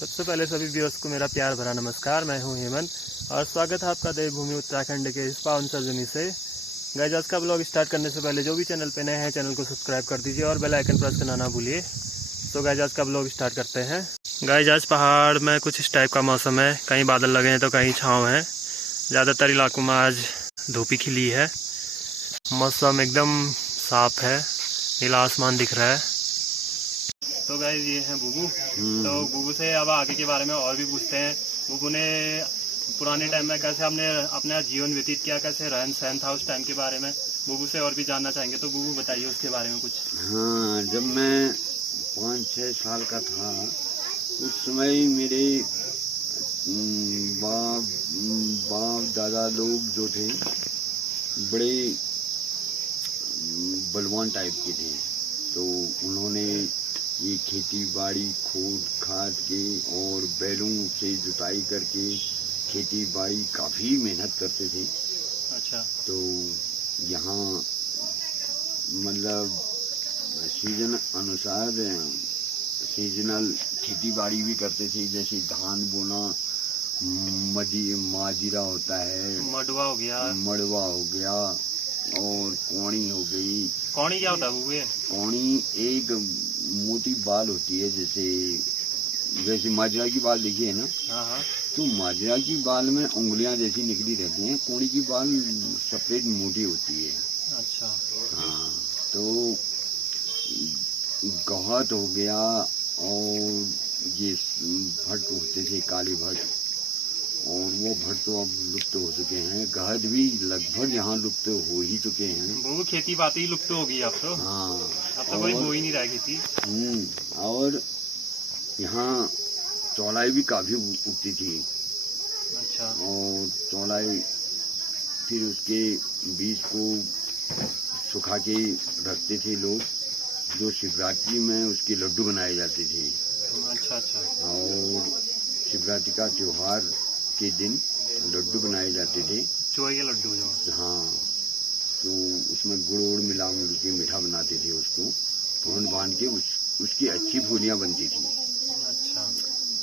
सबसे पहले सभी व्यूअर्स को मेरा प्यार भरा नमस्कार। मैं हूं हेमंत और स्वागत है आपका देवभूमि उत्तराखंड के इस पावन सरजमी से। गाइस, आज का ब्लॉग स्टार्ट करने से पहले जो भी चैनल पे नए हैं चैनल को सब्सक्राइब कर दीजिए और बेल आइकन प्रेस करना ना भूलिए। तो गाइस, आज का ब्लॉग स्टार्ट करते हैं। गाइस, आज पहाड़ में कुछ इस टाइप का मौसम है, कहीं बादल लगे हैं तो कहीं छाँव है। ज़्यादातर इलाकों में आज धूप खिली है, मौसम एकदम साफ है, नीला आसमान दिख रहा है। तो गाइस, ये है बुबू। तो बुबू से अब आगे के बारे में और भी पूछते हैं। बुबू ने पुराने टाइम में कैसे हमने अपना जीवन व्यतीत किया, कैसे रहन सहन था उस टाइम के बारे में बुबू से और भी जानना चाहेंगे। तो बुबू बताइए उसके बारे में कुछ। हाँ, जब मैं 5-6 साल का था उस समय मेरे बाप दादा लोग जो थे बड़े बलवान टाइप के थे। तो उन्होंने ये खेती बाड़ी खोद खाद के और बैलों से जुताई करके खेती बाड़ी काफ़ी मेहनत करते थे। अच्छा। तो यहाँ मतलब सीजन अनुसार सीजनल खेती बाड़ी भी करते थे, जैसे धान बोना, माजीरा होता है, मड़वा हो गया और कौड़ी हो गई। कौड़ी क्या होता है? कौड़ी एक मोटी बाल होती है, जैसे माजरा की बाल देखी है ना। हाँ। तो माजरा की बाल में उंगलियां जैसी निकली रहती हैं, कौड़ी की बाल सफेद मोटी होती है। अच्छा। हाँ, तो गहत हो गया और ये भट्ट होते थे, काली भट्ट, और वो भट्ट तो अब लुप्त हो चुके हैं। गहत भी लगभग यहाँ लुप्त हो ही चुके हैं। वो खेती बातें ही लुप्त हो गई अब तो। हाँ, अब तो कोई बो ही नहीं रहा खेती। और यहाँ चौलाई भी काफी उगती थी। अच्छा। और चौलाई फिर उसके बीज को सुखा के रखते थे लोग, जो शिवरात्रि में उसके लड्डू बनाए जाते थे। अच्छा। और शिवरात्रि का त्योहार के दिन लड्डू बनाए जाते थे, चोई के लड्डू जो। हाँ, तो उसमें गुड़ मिला के मीठा बनाते थे, उसको भून बांध के उसकी अच्छी फूलियाँ बनती थी। अच्छा।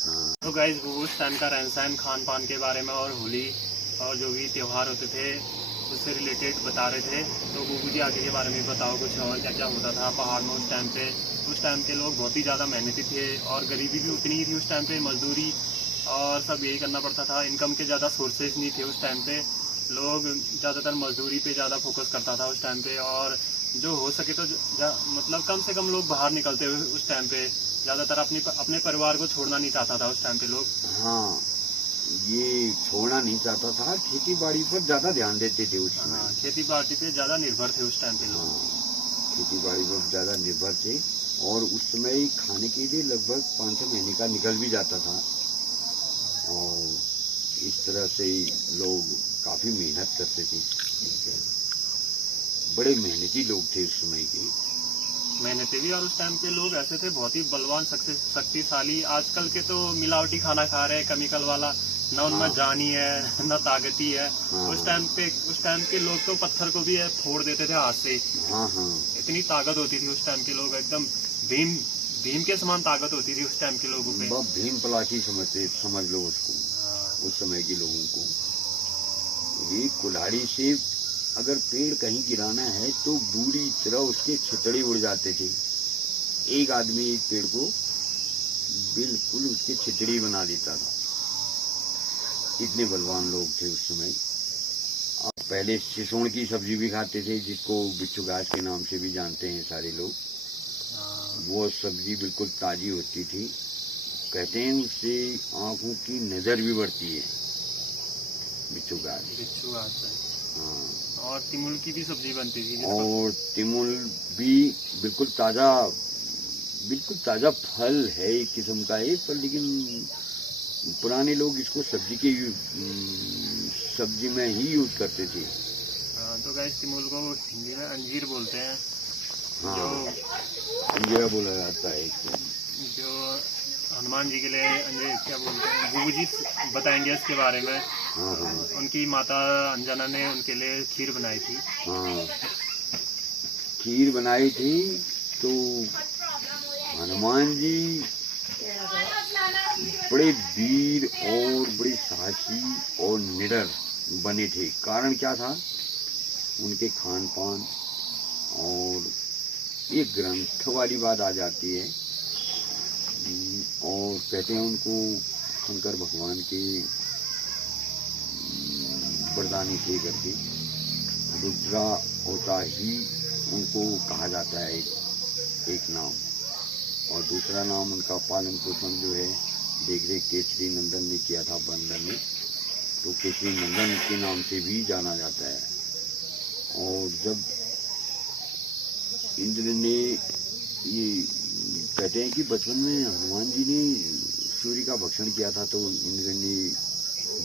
हाँ। तो गाइस, उस टाइम का रहन सहन खान पान के बारे में और होली और जो भी त्योहार होते थे उससे रिलेटेड बता रहे थे। तो बुबू जी आगे के बारे में बताओ कुछ, और क्या क्या होता था पहाड़ में उस टाइम पे। उस टाइम के लोग बहुत ही ज़्यादा मेहनती थे और गरीबी भी उतनी ही थी उस टाइम पे, मजदूरी और सब यही करना पड़ता था। इनकम के ज़्यादा सोर्सेज नहीं थे उस टाइम पे, लोग ज़्यादातर मजदूरी पे ज़्यादा फोकस करता था उस टाइम पे। और जो हो सके तो मतलब कम से कम लोग बाहर निकलते हुए उस टाइम पे, ज़्यादातर अपने परिवार को छोड़ना नहीं चाहता था उस टाइम पे लोग। हाँ, ये छोड़ना नहीं चाहता था, खेती बाड़ी पर ज्यादा ध्यान देते थे उस समय। हाँ, खेती बाड़ी पे ज्यादा निर्भर थे उस टाइम पे लोग। हाँ, खेती बाड़ी पर ज्यादा निर्भर थे और उस समय खाने के लिए लगभग 5-6 महीने का निकल भी जाता था। और इस तरह से लोग काफी मेहनत करते थे, बड़े मेहनती लोग थे उस समय के। मेहनती भी, और उस टाइम के लोग ऐसे थे बहुत ही बलवान शक्तिशाली। आजकल के तो मिलावटी खाना खा रहे हैं, केमिकल वाला, न उनमें जानी है न ताकती है। उस टाइम के लोग तो पत्थर को भी फोड़ देते थे हाथ से। इतनी ताकत होती थी उस टाइम के लोग, एकदम भीम के समान ताकत होती थी उस टाइम के लोगों पे। भीम पलाशी समझ लो उसको। उस समय के लोगों को ये कुल्हाड़ी से अगर पेड़ कहीं गिराना है तो बुरी तरह उसके छितड़े उड़ जाते थे। एक आदमी एक पेड़ को बिल्कुल उसके छितड़ी बना देता था, इतने बलवान लोग थे उस समय। अब पहले सिसोड़ की सब्जी भी खाते थे, जिसको बिच्छू घास के नाम से भी जानते हैं सारे लोग। वो सब्जी बिल्कुल ताजी होती थी, कहते हैं उससे आंखों की नजर भी बढ़ती है, बिच्छू घास। हाँ, और तिमुल की भी सब्जी बनती थी। और तिमुल भी बिल्कुल ताजा फल है एक किस्म का है, पर लेकिन पुराने लोग इसको सब्जी में ही यूज करते थे। हाँ, तो गाइस, तिमुल को हिंदी में अंजीर बोलते हैं। हाँ, अंजीरा बोला जाता है। जो हनुमान जी के लिए अंजीर क्या बोलते हैं, बुबू जी बताएंगे इसके बारे में। उनकी माता अंजना ने उनके लिए खीर बनाई थी। हाँ, खीर बनाई थी तो हनुमान जी बड़े वीर और बड़े साहसी और निडर बने थे। कारण क्या था? उनके खान पान। और ये ग्रंथ वाली बात आ जाती है। और कहते हैं उनको शंकर भगवान के वरदानी थे करके, रुद्रा होता ही उनको कहा जाता है एक नाम। और दूसरा नाम उनका पालन पोषण जो है देख रेख केसरी नंदन ने किया था बंदर ने, तो केसरी नंदन के नाम से भी जाना जाता है। और जब इंद्र ने ये कहते हैं कि बचपन में हनुमान जी ने सूर्य का भक्षण किया था, तो इंद्र ने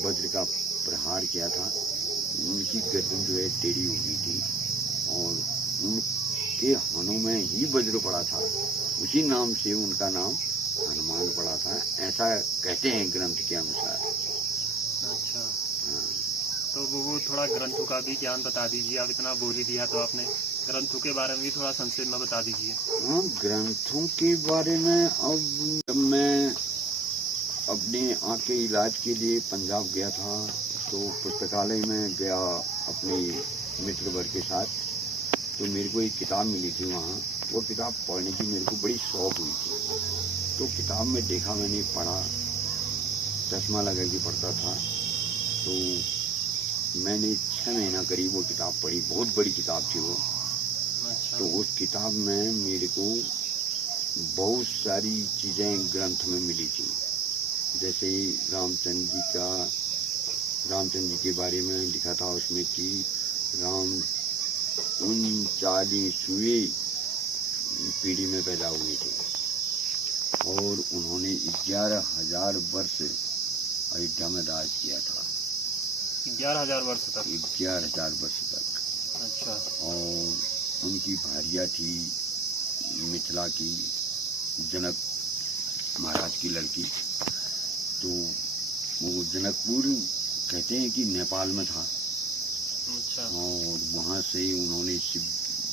वज्र का प्रहार किया था। उनकी गर्दन जो है टेढ़ी हो गई थी और उनके हनों में ही वज्र पड़ा था। उसी नाम से उनका नाम हनुमान पड़ा था, ऐसा कहते हैं ग्रंथ के अनुसार। अच्छा। हाँ। तो वो थोड़ा ग्रंथों का भी ज्ञान बता दीजिए। आप इतना बोल ही दिया तो आपने ग्रंथों के बारे में भी थोड़ा संक्षेप में बता दीजिए। हाँ, ग्रंथों के बारे में अब जब मैं अपने आँख के इलाज के लिए पंजाब गया था, तो पुस्तकालय में गया अपने मित्र वर्ग के साथ, तो मेरे को एक किताब मिली थी वहाँ। वो किताब पढ़ने की मेरे को बड़ी शौक हुई थी। तो किताब में देखा, मैंने पढ़ा, चश्मा लगा के पढ़ता था। तो मैंने 6 महीना करीब वो किताब पढ़ी। बहुत बड़ी किताब थी वो। अच्छा। तो उस किताब में मेरे को बहुत सारी चीज़ें ग्रंथ में मिली थी। जैसे रामचंद्र जी के बारे में लिखा था उसमें कि राम 39वीं पीढ़ी में पैदा हुए थे और उन्होंने 11,000 वर्ष अयोध्या में राज किया था। 11,000 वर्ष तक? 11,000 वर्ष तक। अच्छा। और उनकी भारिया थी मिथिला की, जनक महाराज की लड़की। तो वो जनकपुर कहते हैं कि नेपाल में था। अच्छा। और वहाँ से उन्होंने शिव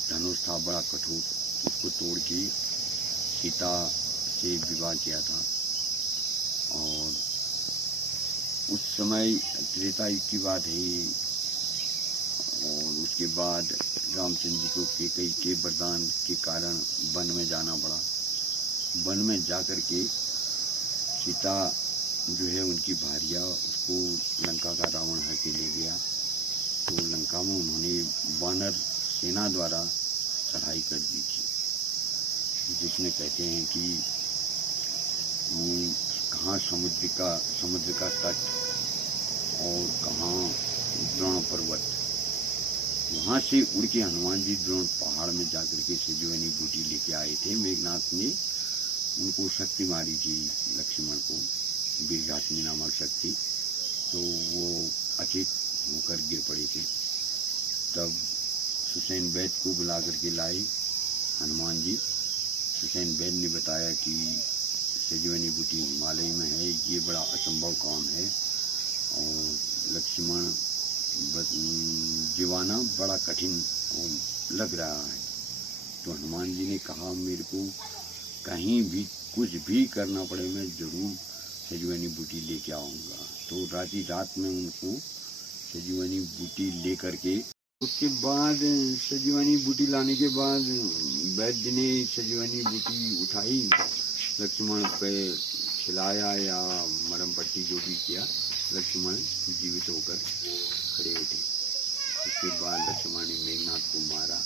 धनुष था बड़ा कठोर, उसको तोड़ के सीता से विवाह किया था। और उस समय त्रेता युग की बात है। और उसके बाद रामचंद्र जी को कैकेयी के वरदान के कारण वन में जाना पड़ा। वन में जाकर के सीता जो है उनकी भारिया, उसको लंका का रावण हर के ले गया। तो लंका में उन्होंने वानर सेना द्वारा चढ़ाई कर दी थी, जिसमें कहते हैं कि कहाँ समुद्र का तट और कहाँ द्रोण पर्वत। वहाँ से उड़ के हनुमान जी द्रोण पहाड़ में जाकर के संजीवनी बूटी लेके आए थे। मेघनाथ ने उनको शक्ति मारी थी, लक्ष्मण को, वीरघातिनी नामक शक्ति। तो वो अचेत होकर गिर पड़े थे। तब सुसैन वैद्य को बुला करके लाए हनुमान जी। सुसैन वैद्य ने बताया कि संजीवनी बूटी हिमालय में है, ये बड़ा असंभव काम है और लक्ष्मण जीवाना बड़ा कठिन लग रहा है। तो हनुमान जी ने कहा, मेरे को कहीं भी कुछ भी करना पड़े, मैं जरूर संजीवनी बूटी लेके आऊँगा। तो रात में उनको संजीवनी बूटी ले करके, उसके बाद संजीवनी बूटी लाने के बाद वैद्य ने संजीवनी बूटी उठाई, लक्ष्मण पे खिलाया या मरम पट्टी जो भी किया, लक्ष्मण जीवित होकर खड़े उठे। उसके बाद लक्ष्मण ने मेघनाथ को मारा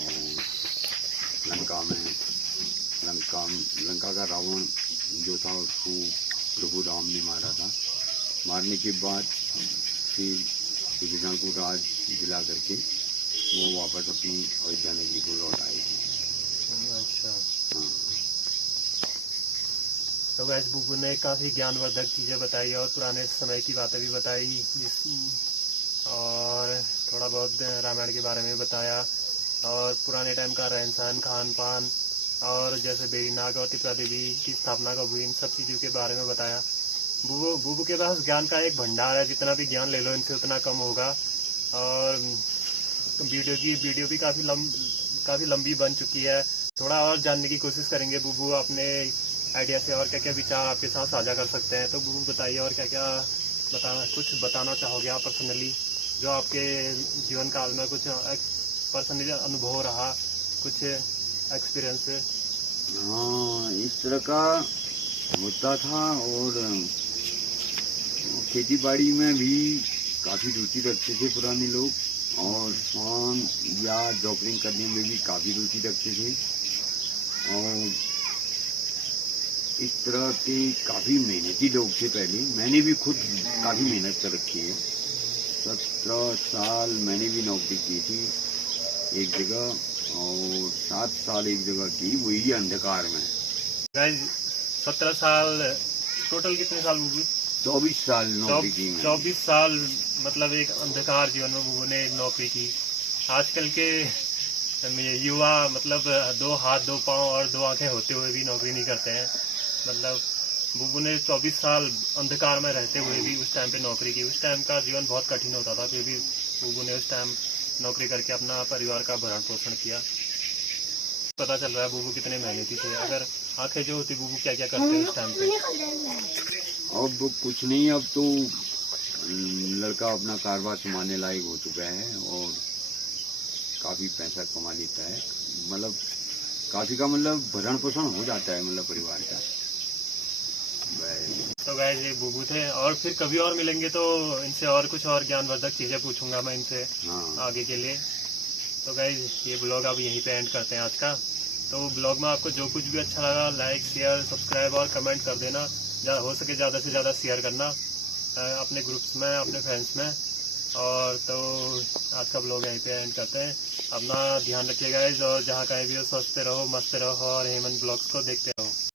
और लंका का रावण जो था उसको प्रभु राम ने मारा था। मारने के बाद फिर विभीषण को राज दिला करके वो वापस अपनी अयोध्या नगरी को लौट आए थे। अच्छा। हाँ। तो वैसे बुबू ने काफ़ी ज्ञानवर्धक चीज़ें बताई और पुराने समय की बातें भी बताई, और थोड़ा बहुत रामायण के बारे में बताया, और पुराने टाइम का रहन सहन, खान पान, और जैसे बेरीनाग और तिपरा देवी की स्थापना कब हुई, इन सब चीज़ों के बारे में बताया। बुबू के पास ज्ञान का एक भंडार है, जितना भी ज्ञान ले लो इनसे उतना कम होगा। और वीडियो भी काफ़ी लंबी बन चुकी है। थोड़ा और जानने की कोशिश करेंगे बुबू अपने आइडिया से और क्या क्या विचार आपके साथ साझा कर सकते हैं। तो बुबू बताइए और क्या क्या कुछ बताना चाहोगे आप पर्सनली, जो आपके जीवन काल में कुछ पर्सनली अनुभव रहा, कुछ एक्सपीरियंस। हाँ, इस तरह का होता था। और खेती बाड़ी में भी काफ़ी रुचि रखते थे पुराने लोग, और फार्म या जॉबरिंग करने में भी काफ़ी रुचि रखते थे। और इस तरह के काफ़ी मेहनती लोग थे पहले। मैंने भी खुद काफ़ी मेहनत कर रखी है। 17 साल मैंने भी नौकरी की थी एक जगह, और 7 साल एक जगह की, वही अंधकार में। 17 साल टोटल कितने साल बुबू? 24 साल नौकरी की। 24 साल मतलब एक अंधकार जीवन में बुबू ने नौकरी की। आजकल के युवा मतलब 2 हाथ 2 पाँव और 2 आंखें होते हुए भी नौकरी नहीं करते हैं। मतलब बुबू ने 24 साल अंधकार में रहते हुए भी उस टाइम पे नौकरी की। उस टाइम का जीवन बहुत कठिन होता था, फिर भी बुबू ने उस टाइम नौकरी करके अपना परिवार का भरण पोषण किया। पता चल रहा है बुबू कितने मेहनती थे। अगर आंखें जो होती बुबू क्या क्या करते हैं उस टाइम पे? अब कुछ नहीं, अब तो लड़का अपना कारोबार संभालने लायक हो चुका है और काफ़ी पैसा कमा लेता है। मतलब काफ़ी का मतलब भरण पोषण हो जाता है मतलब परिवार का। तो गाइस ये बुबू थे, और फिर कभी और मिलेंगे तो इनसे और कुछ और ज्ञानवर्धक चीज़ें पूछूंगा मैं इनसे। हाँ। आगे के लिए। तो गाइस ये ब्लॉग अब यहीं पे एंड करते हैं आज का। तो ब्लॉग में आपको जो कुछ भी अच्छा लगा लाइक शेयर सब्सक्राइब और कमेंट कर देना। हो सके ज़्यादा से ज़्यादा शेयर करना अपने ग्रुप्स में, अपने फ्रेंड्स में। और तो आज का ब्लॉग यहीं पे एंड करते हैं। अपना ध्यान रखिएगा, और जहाँ कहीं भी हो स्वस्थ रहो, मस्त रहो और हेमंत ब्लॉग्स को देखते रहो।